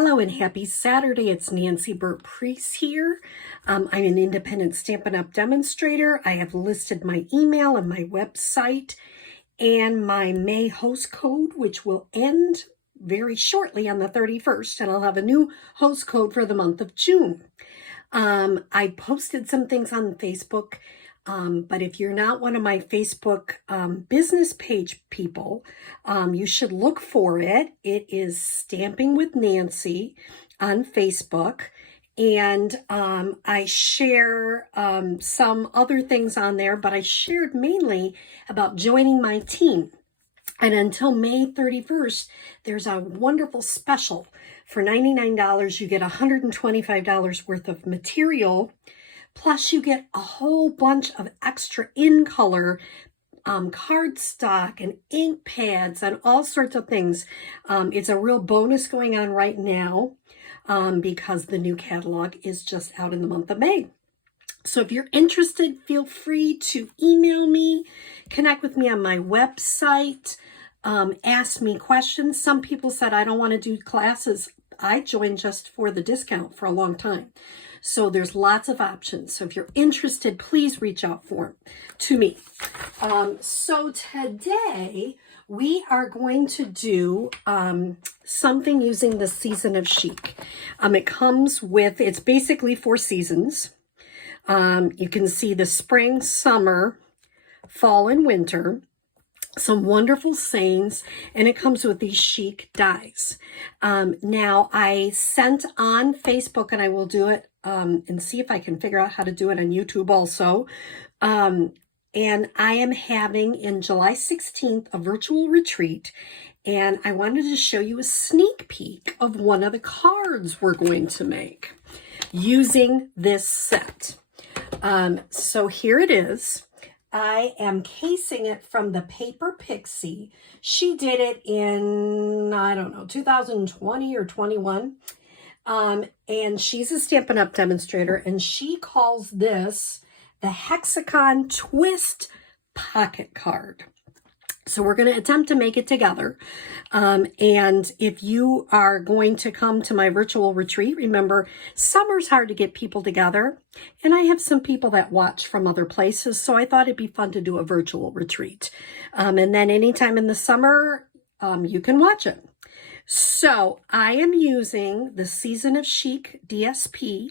Hello and happy Saturday. It's Nancy Burt-Preece here. I'm an independent Stampin' Up! Demonstrator. I have listed my email and my website and my May host code, which will end very shortly on the 31st, and I'll have a new host code for the month of June. I posted some things on Facebook, but if you're not one of my Facebook business page people, you should look for it. It is Stamping with Nancy on Facebook, and I share some other things on there, but I shared mainly about joining my team. And until May 31st, there's a wonderful special. For $99, you get $125 worth of material, plus you get a whole bunch of extra in-color cardstock and ink pads and all sorts of things. It's a real bonus going on right now because the new catalog is just out in the month of May. So if you're interested, feel free to email me, connect with me on my website, ask me questions. Some people said, I don't want to do classes. I joined just for the discount for a long time. So there's lots of options. So if you're interested, please reach out to me. So today we are going to do something using the Season of Chic. It comes with, it's basically 4 seasons. You can see the spring, summer, fall, and winter. Some wonderful sayings, and it comes with these chic dies. Now, I sent on Facebook, and I will do it and see if I can figure out how to do it on YouTube also. And I am having, in July 16th, a virtual retreat, and I wanted to show you a sneak peek of one of the cards we're going to make using this set. So here it is. I am casing it from the Paper Pixie. She did it in, I don't know, 2020 or 21. And she's a Stampin' Up! Demonstrator, and she calls this the Hexagon Twist pocket card. So we're going to attempt to make it together. And if you are going to come to my virtual retreat, remember, summer's hard to get people together. And I have some people that watch from other places, so I thought it'd be fun to do a virtual retreat. And then anytime in the summer, you can watch it. So I am using the Season of Chic DSP.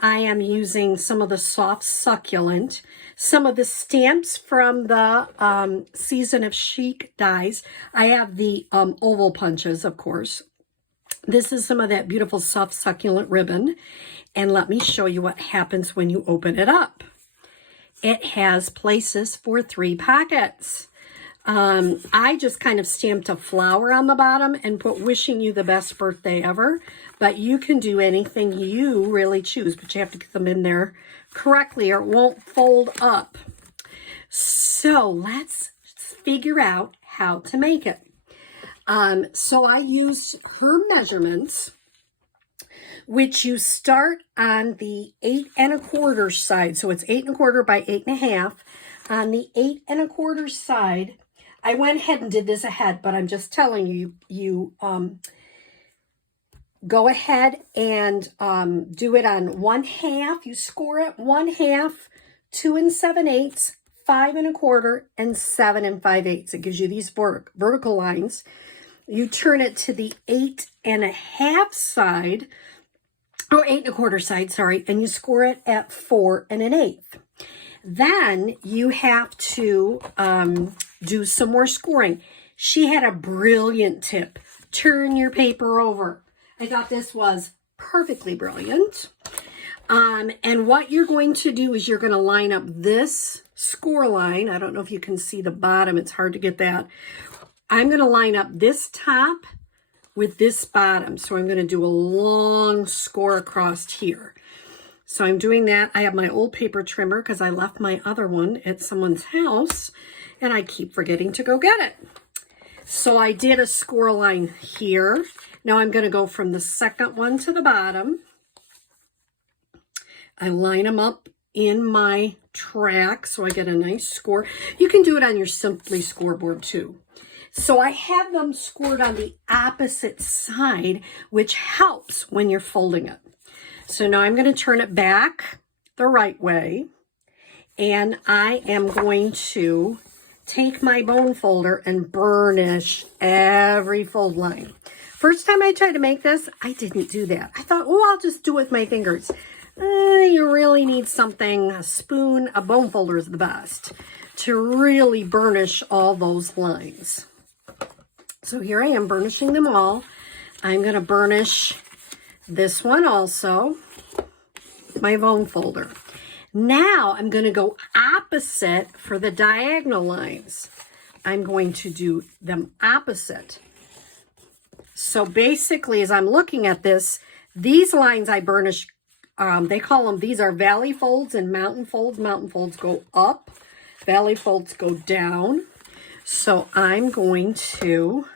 I am using some of the soft succulent, some of the stamps from the Season of Chic dies. I have the oval punches, of course. This is some of that beautiful soft succulent ribbon. And let me show you what happens when you open it up. It has places for 3 pockets. I just kind of stamped a flower on the bottom and put wishing you the best birthday ever, but you can do anything you really choose, but you have to get them in there correctly or it won't fold up. So let's figure out how to make it. So I used her measurements, which you start on the 8 1/4 side. So it's 8 1/4 by 8 1/2. On the 8 1/4 side, I went ahead and did this ahead, but I'm just telling you, you go ahead and do it on 1/2. You score it 1/2, 2 7/8, 5 1/4, and 7 5/8. It gives you these vertical lines. You turn it to the 8 1/2 side, or 8 1/4 side, sorry, and you score it at 4 1/8. Then you have to do some more scoring. She had a brilliant tip. Turn your paper over. I thought this was perfectly brilliant. And what you're going to do is you're going to line up this score line. I don't know if you can see the bottom. It's hard to get that. I'm going to line up this top with this bottom. So I'm going to do a long score across here. So I'm doing that. I have my old paper trimmer because I left my other one at someone's house and I keep forgetting to go get it. So I did a score line here. Now I'm going to go from the second one to the bottom. I line them up in my track so I get a nice score. You can do it on your Simply scoreboard too. So I have them scored on the opposite side, which helps when you're folding it. So now I'm going to turn it back the right way, and I am going to take my bone folder and burnish every fold line. First time I tried to make this, I didn't do that. I thought, oh, I'll just do it with my fingers. You really need something, a spoon. A bone folder is the best to really burnish all those lines. So here I am burnishing them all. I'm going to burnish this one also, my bone folder. Now I'm going to go opposite for the diagonal lines. I'm going to do them opposite. So basically, as I'm looking at this, these lines I burnish, they call them, these are valley folds and mountain folds. Mountain folds go up, valley folds go down. So I'm going to,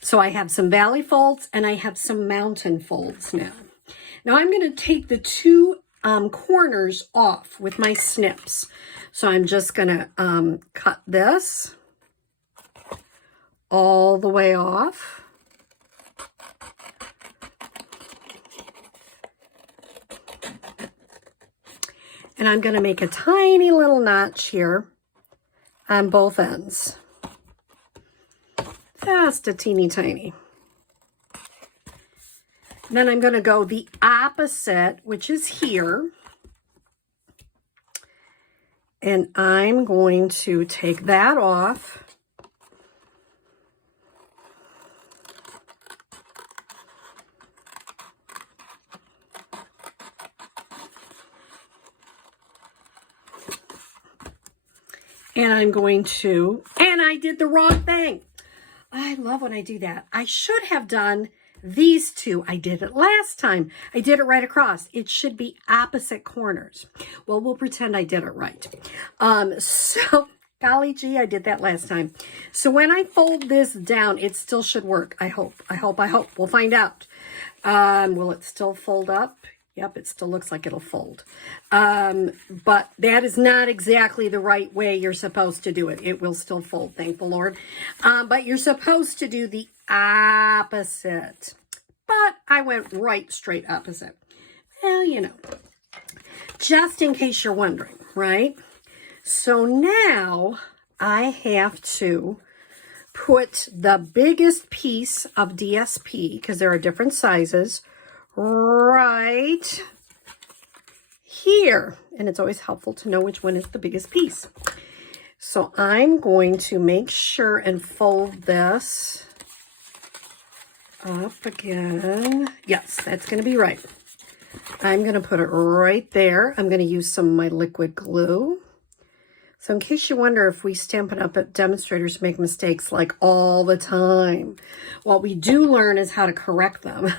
so I have some valley folds and I have some mountain folds now. Now I'm going to take the two corners off with my snips. So I'm just going to cut this all the way off. And I'm going to make a tiny little notch here on both ends. Just a teeny tiny. And then I'm going to go the opposite, which is here. And I'm going to take that off. And I'm going to, and I did the wrong thing. I love when I do that. I should have done these two. I did it last time. I did it right across. It should be opposite corners. Well, we'll pretend I did it right. So, golly gee, I did that last time. So when I fold this down, it still should work. I hope. We'll find out. Will it still fold up? Yep, it still looks like it'll fold. But that is not exactly the right way you're supposed to do it. It will still fold, thank the Lord. But you're supposed to do the opposite. But I went right straight opposite. Well, you know, just in case you're wondering, right? So now I have to put the biggest piece of DSP, because there are different sizes, right here. And it's always helpful to know which one is the biggest piece. So I'm going to make sure and fold this up again. Yes, that's going to be right. I'm going to put it right there. I'm going to use some of my liquid glue. So in case you wonder if we Stampin' Up! At demonstrators make mistakes like all the time, what we do learn is how to correct them.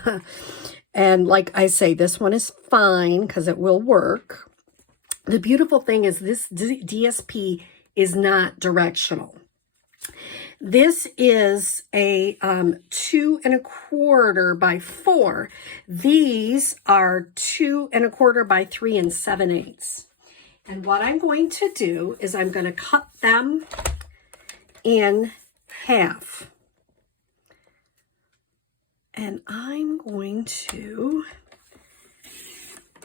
And like I say, this one is fine because it will work. The beautiful thing is this DSP is not directional. This is a 2 1/4 by 4. These are 2 1/4 by 3 7/8. And what I'm going to do is I'm going to cut them in half. And I'm going to,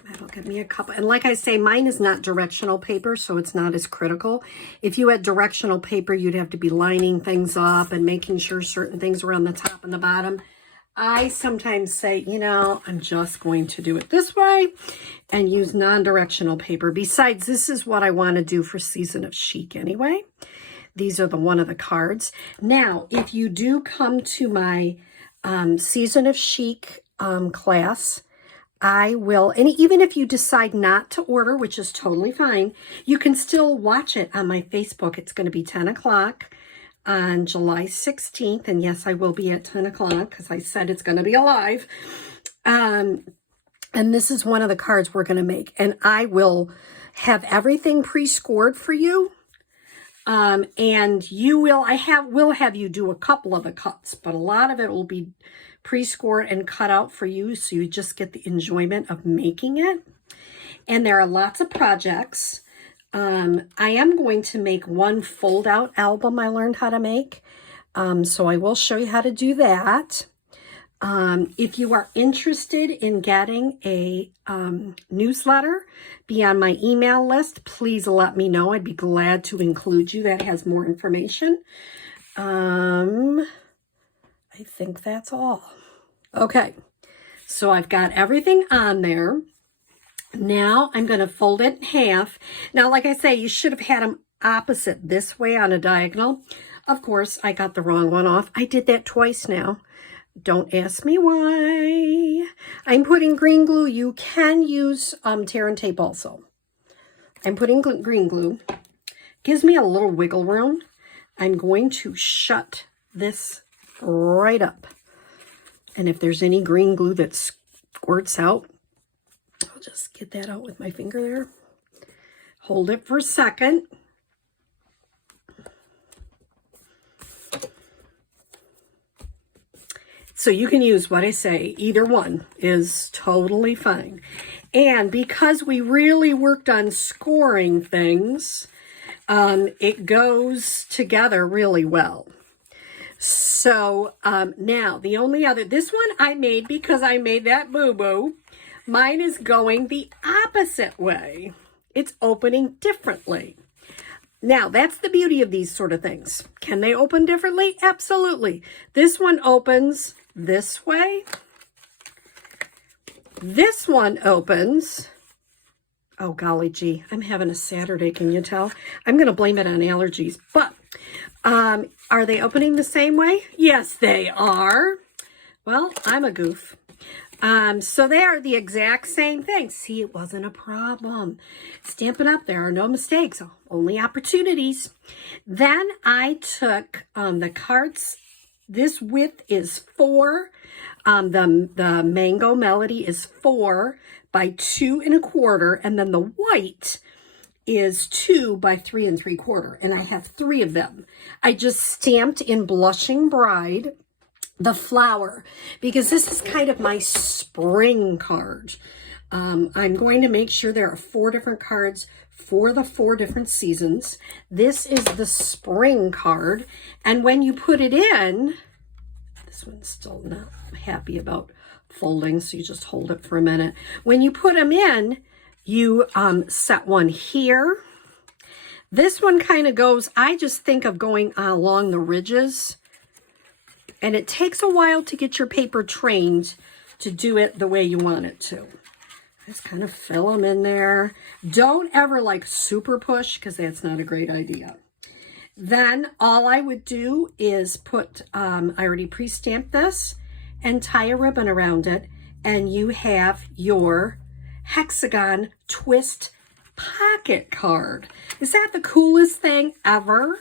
that'll give me a couple. And like I say, mine is not directional paper, so it's not as critical. If you had directional paper, you'd have to be lining things up and making sure certain things were on the top and the bottom. I sometimes say, you know, I'm just going to do it this way and use non-directional paper. Besides, this is what I want to do for Season of Chic anyway. These are one of the cards. Now, if you do come to my Season of Chic class, I will, and even if you decide not to order, which is totally fine, you can still watch it on my Facebook. It's going to be 10 o'clock on July 16th. And yes, I will be at 10 o'clock because I said it's going to be alive. And this is one of the cards we're going to make. And I will have everything pre-scored for you. And you will, will have you do a couple of the cuts, but a lot of it will be pre-scored and cut out for you. So you just get the enjoyment of making it. And there are lots of projects. I am going to make one fold-out album I learned how to make. So I will show you how to do that. If you are interested in getting a newsletter, be on my email list, please let me know. I'd be glad to include you. That has more information. I think that's all. Okay, so I've got everything on there. Now I'm going to fold it in half. Now, like I say, you should have had them opposite this way on a diagonal. Of course, I got the wrong one off. I did that twice now. Don't ask me why. I'm putting green glue. You can use tear and tape also. I'm putting green glue. Gives me a little wiggle room. I'm going to shut this right up. And if there's any green glue that squirts out, I'll just get that out with my finger there. Hold it for a second. So you can use what I say. Either one is totally fine. And because we really worked on scoring things, it goes together really well. So now the only other, this one I made because I made that boo-boo. Mine is going the opposite way. It's opening differently. Now, that's the beauty of these sort of things. Can they open differently? Absolutely. This one opens this way. This one opens, oh golly gee, I'm having a Saturday, can you tell? I'm going to blame it on allergies, but are they opening the same way? Yes, they are. Well, I'm a goof. So they are the exact same thing. See, it wasn't a problem. Stampin' Up, there are no mistakes, only opportunities. Then I took the cards. This width is 4. The Mango Melody is 4 by 2 1/4, and then the white is 2 by 3 3/4, and I have 3 of them. I just stamped in Blushing Bride the flower, because this is kind of my spring card. I'm going to make sure there are 4 different cards for the 4 different seasons. This is the spring card, and when you put it in, this one's still not happy about folding, so you just hold it for a minute. When you put them in, you set one here. This one kind of goes, I just think of going along the ridges, and it takes a while to get your paper trained to do it the way you want it to. Just kind of fill them in there. Don't ever like super push, because that's not a great idea. Then all I would do is put, I already pre-stamped this, and tie a ribbon around it, and you have your Hexagon Twist pocket card. Is that the coolest thing ever?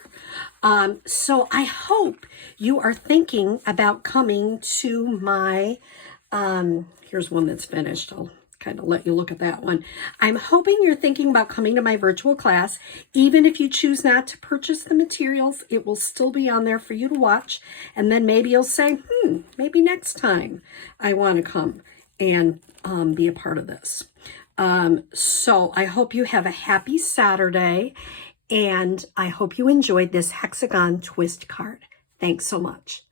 So I hope you are thinking about coming to my, here's one that's finished. I'll kind of let you look at that one. I'm hoping you're thinking about coming to my virtual class. Even if you choose not to purchase the materials, it will still be on there for you to watch. And then maybe you'll say, maybe next time I want to come and be a part of this. So I hope you have a happy Saturday, and I hope you enjoyed this Hexagon Twist card. Thanks so much.